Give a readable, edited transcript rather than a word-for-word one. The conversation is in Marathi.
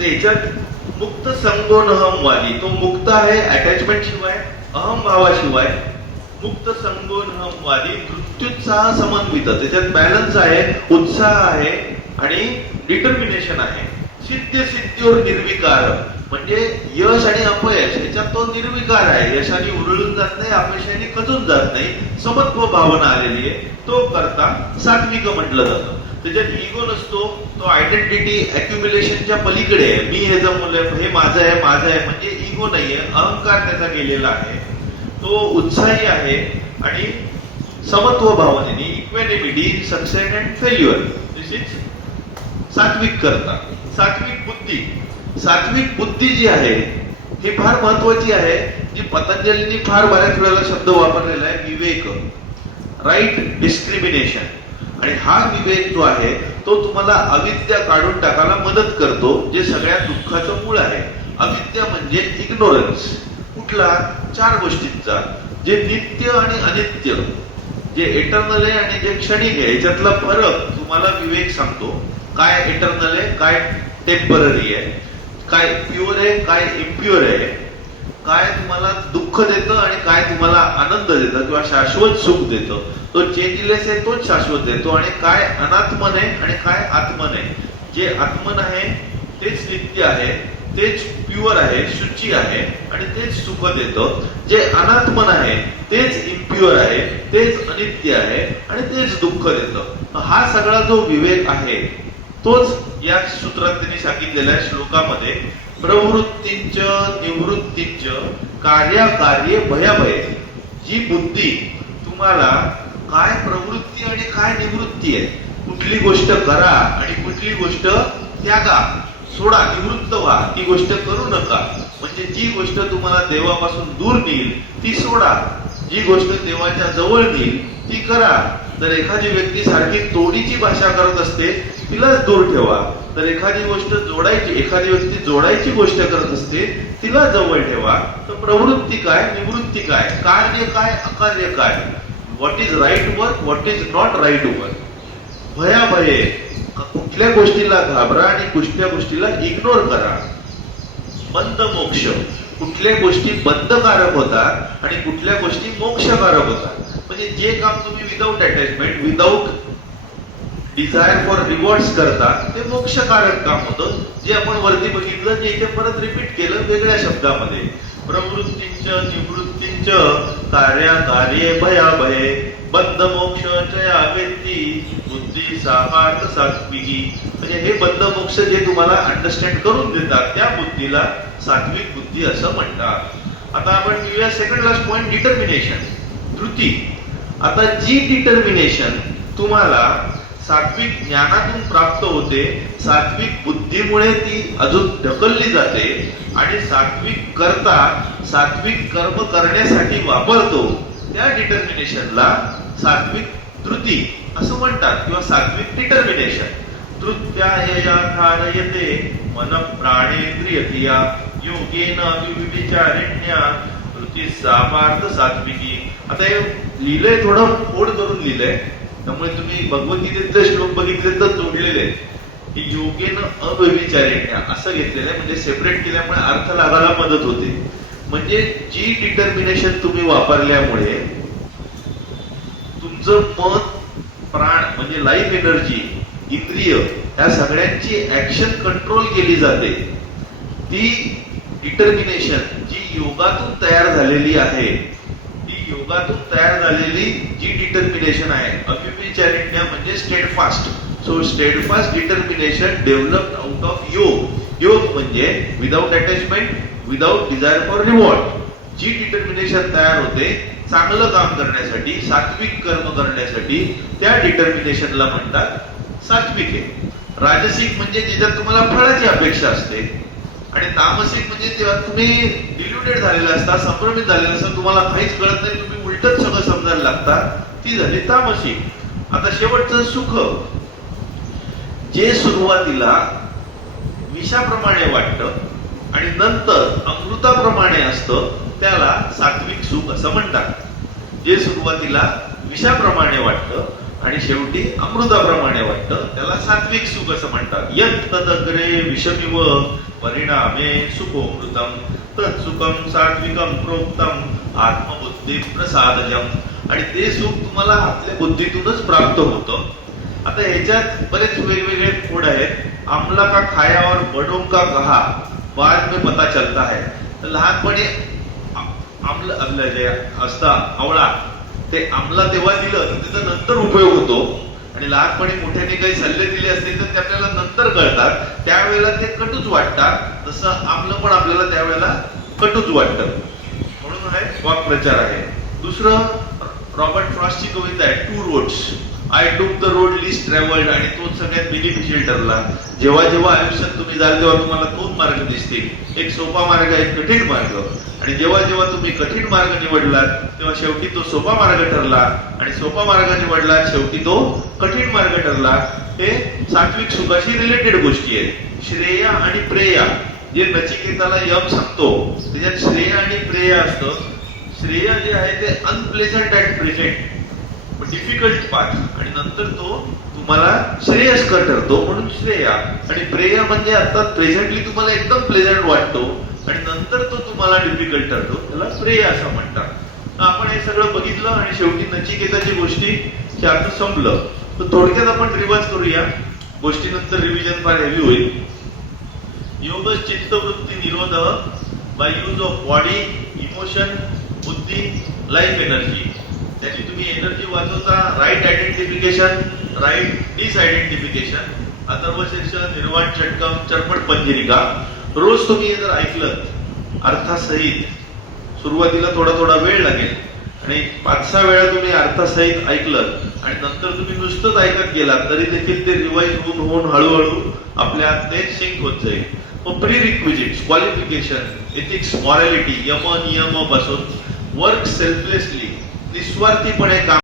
त्याच्यात मुक्त संगोन वाली, तो मुक्त आहे अटॅचमेंट शिवाय, अहम भावाशिवाय. मुक्त संगोन वाली मृत्युत्साह समन्वित, त्याच्यात बॅलन्स आहे, उत्साह आहे आणि डिटर्मिनेशन आहे. सिद्ध सिद्धीवर निर्विकार, म्हणजे यश आणि अपयश याच्यात तो निर्विकार आहे. यशाने उरळून जात नाही, अपयशाने खचून जात नाही, समत्व भावना आलेली आहे. तो करता सात्विक म्हटलं जातं. त्याच्यात इगो नसतो, तो आयडेंटिटी अक्युम्युलेशनच्या पलीकडे आहे. मी हे जमवलंय, हे माझं आहे, माझं आहे, म्हणजे इगो नाहीये, अहंकार त्याचा गेलेला आहे. तो उत्साही आहे आणि समत्व भावनेने, equanimity, success and failure, this is सात्विक करता. सात्विक बुद्धी, सात्विक बुद्धी जी आहे ही फार महत्वाची आहे, जी पतंजलींनी फार बऱ्याच वेळेला शब्द वापरलेला आहे, विवेक, राईट डिस्क्रिमिनेशन. आणि हा विवेक जो आहे तो तुम्हाला अविद्या काढून टाकायला मदत करतो, जे सगळ्या दुःखाचं मूळ आहे. अविद्या म्हणजे इग्नोरन्स. कुठला? 4 गोष्टींचा, जे नित्य आणि अनित्य, जे एटर्नल आहे आणि जे क्षणिक आहे, याच्यातला फरक तुम्हाला विवेक सांगतो. काय एटर्नल आहे, काय टेम्पररी आहे, काय प्युअर आहे, काय इम्प्युअर आहे, काय तुम्हाला दुःख देतं आणि काय तुम्हाला आनंद देतं किंवा शाश्वत सुख देतं. तो चेंजलेस आहे तोच शाश्वत देतो, आणि काय अनात्मन आहे आणि काय आत्मन आहे. जे आत्मन आहे तेच नित्य आहे, तेच प्युअर आहे, शुची आहे आणि तेच सुख देतं. जे अनात्मन आहे तेच इम्प्युअर आहे, तेच अनित्य आहे आणि तेच दुःख देतं. हा सगळा जो विवेक आहे तोच या सूत्रात त्यांनी सांगितलेल्या श्लोकामध्ये प्रवृत्तींच निवृत्तींच कार्याकार्ये भयाभय. जी बुद्धी तुम्हाला काय प्रवृत्ती आणि काय निवृत्ती आहे, कुठली गोष्ट करा आणि कुठली गोष्ट त्यागा, सोडा, निवृत्त व्हा, ती गोष्ट करू नका. म्हणजे जी गोष्ट तुम्हाला देवापासून दूर नेईल ती सोडा, जी गोष्ट देवाच्या जवळ नेईल ती करा. तर एखादी व्यक्ती सारखी तोडीची भाषा करत असते, तिलाच दूर ठेवा. तर एखादी गोष्ट जोडायची, एखादी व्यक्ती जोडायची गोष्ट करत असते, तिला जवळ ठेवा. तर प्रवृत्ती काय, निवृत्ती काय, कार्य काय, अकार्य काय, what is right work, what is not right work. भयाभये, कुठल्या गोष्टीला घाबरा आणि कुठल्या गोष्टीला इग्नोर करा. बंद मोक्ष, कुठल्या गोष्टी बंधकारक होतात आणि कुठल्या गोष्टी मोक्षकारक होतात. म्हणजे जे काम तुम्ही without attachment, without desire for rewards करता ते मोक्षकारक काम होतं. जे आपण वरती बघितलं, जे इथे परत रिपीट केलं वेगळ्या शब्दामध्ये. प्रवृत्तींच निवृत्तींच कार्याकार्ये भयाभये बंध मोक्ष चया वेत्ती बुद्धी सापार्थ सात्विकी. म्हणजे हे बंध मोक्ष जे तुम्हाला अंडरस्टँड करून देतात त्या बुद्धीला सात्विक बुद्धी असं म्हणतात. आता आपण घेऊया सेकंड लास्ट पॉइंट, डिटर्मिनेशन, धृती. आता जी डिटर्मिनेशन तुम्हाला सात्विक ज्ञानातून प्राप्त होते, सात्विक बुद्धीमुळे ती अजून ढकलली जाते आणि सात्विक करता सात्विक कर्म करण्यासाठी वापरतो, त्या डिटर्मिनेशनला सात्विक धृती असं म्हणतात किंवा सात्विक डिटर्मिनेशन. धृत्यायया धारयते मन प्राणेंद्रियक्रिया योगेन विविचारिण्या धृती सापार्थ सात्विकी. आता हे लिहिलंय, थोडं फोड करून लिहिलंय, त्यामुळे तुम्ही भगवद्गीतेतले श्लोक बघितले तर जोडलेले की योगेनं अव्यभिचारिण्या असं घेतलेलं आहे. म्हणजे सेपरेट केल्यामुळे अर्थ लागायला मदत होते. म्हणजे जी डिटर्मिनेशन तुम्ही वापरल्यामुळे तुमचं मन, प्राण म्हणजे लाईफ एनर्जी, इंद्रिय, या सगळ्यांची ऍक्शन कंट्रोल केली जाते. ती डिटर्मिनेशन जी योगातून तयार झालेली आहे, ती योगातून तयार झालेली जी डिटर्मिनेशन आहे, अव्यभिचारिण्या म्हणजे steadfast. So steadfast determination developed out of yoga. Yoga म्हणजे without attachment, without desire for reward. जी डिटर्मिनेशन तयार होते चांगलं काम करण्यासाठी, सात्विक कर्म करण्यासाठी, त्या डिटर्मिनेशनला म्हणतात सात्विक आहे. राजसिक म्हणजे ज्याच्यात तुम्हाला फळाची अपेक्षा असते, आणि तामसिक म्हणजे तेव्हा तुम्ही डिल्युटेड झालेला असता, संभ्रमित झालेला असता, तुम्हाला काहीच कळत नाही, तुम्ही उलटच सगळं समजायला लागता, ती झाली तामसिक. आता शेवटचं सुख, जे सुरुवातीला विषाप्रमाणे वाटतं आणि नंतर अमृताप्रमाणे असतं, त्याला सात्विक सुख असं म्हणतात. जे सुरुवातीला विषाप्रमाणे वाटतं आणि शेवटी अमृताप्रमाणे वाटतं, त्याला असात्विक सुख असं म्हणतात. यत् तदग्रे विषमिव परिणामे सुखोमृतम तत् सुखम सात्विकम प्रोक्तम आत्मबुद्धी प्रसादजम. आणि ते सुख तुम्हाला आपल्या बुद्धीतूनच प्राप्त होतं. आता ह्याच्यात बरेच वेगवेगळे कोड आहेत. आमला का खाया और बडों का कहा बाद में पता चलता है. तर लहानपणी आमला आपलं जे असतं आवळा ते आमला तेव्हा दिलं तर त्याचा नंतर उपयोग होतो. आणि लहानपणी मोठ्याने काही सल्ले दिले असतील तर ते आपल्याला नंतर कळतात. त्यावेळेला ते कटूच वाटतात. तसं आमलं पण आपल्याला त्यावेळेला कटूच वाटतं. म्हणून हा वाक्प्रचार आहे. दुसरं रॉबर्ट फ्रॉस्टची कविता आहे two roads. I took the road less travelled. आणि तो सगळ्यात बेनिफिशियल ठरला. जेव्हा जेव्हा आयुष्यात तुम्ही जाल तेव्हा तुम्हाला दोन मार्ग दिसतील. एक सोपा मार्ग, एक कठीण मार्ग. आणि जेव्हा जेव्हा तुम्ही कठीण मार्ग निवडलात तेव्हा शेवटी तो सोपा मार्ग ठरला. आणि सोपा मार्ग निवडला शेवटी तो कठीण मार्ग ठरला. हे सात्विक सुखाशी रिलेटेड गोष्टी आहेत. श्रेय आणि प्रेया जे नचिकेताला यम सांगतो त्याच्यात श्रेय आणि प्रेय असतं. श्रेय जे आहे ते unpleasant and present difficult path. आणि नंतर तो तुम्हाला श्रेयस्कर ठरतो म्हणून श्रेय. आणि प्रेय म्हणजे आता प्रेझेंटली तुम्हाला एकदम प्लेझंट वाटतो आणि नंतर तो तुम्हाला डिफिकल्ट ठरतो, त्याला प्रेय असं म्हणतात. आपण हे सगळं बघितलं आणि शेवटी नचिकेताची गोष्टी हे आता संपलं. तर थोडक्यात आपण रिवाज करूया. गोष्टीनंतर रिव्हिजन फार हेवी होईल. योग चित्तवृत्ती निरोध by use of body, emotion, बुद्धी, लाईफ एनर्जी. त्याची तुम्ही एनर्जी वाचवता. राईट आयडेंटिफिकेशन, राईट डिसआयडेंटिफिकेशन, अथर्वशीर्ष, निर्वाण षटकम, चर्पट पंजरिका. रोज तुम्ही हे जर ऐकलं अर्थासहित, सुरुवातीला थोडा थोडा वेळ लागेल आणि 5-6 वेळा तुम्ही अर्थासहित ऐकलं आणि नंतर तुम्ही नुसतंच ऐकत गेलात तरी देखील ते रिवाइज होऊन होऊन हळूहळू आपल्या ते सिंक होत जाईल. मग prerequisites, qualification, ethics, morality, यम नियम पासून वर्क सेल्फलेसली, निस्वार्थीपणे काम